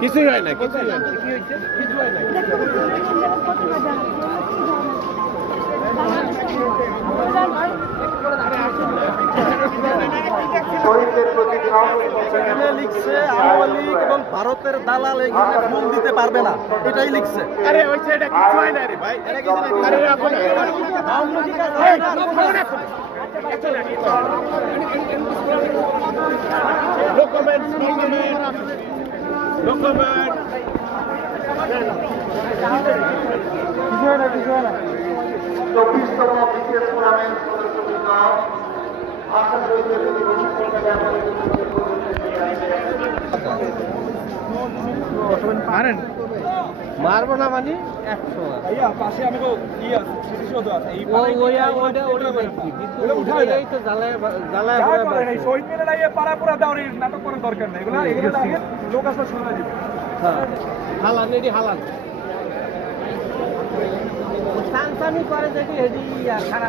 কিছুই হয় না, কিছুই হয় না। লিখছে আওয়ামী লীগ এবং ভারতের দালাল এখানে ফুল দিতে পারবে না, এটাই লিখছে। আরে ওই এটা কিছু হয় না রে ভাই। আরে এখন ডকুমেন্টস চব্বিশতম বিশেষ টুর্নামেন্ট প্রতিযোগিতা ভাষা শহীদের প্রতি ঘোষণা মারবো না মানে পাশে আমি তো শহীদ মিনারে পাড়া পোড়া দেওয়ার নাটক করার দরকার নেই, এগুলো লোক আসলে শোনা দিবে। হালান এটি হালান করে দেখি খারাপ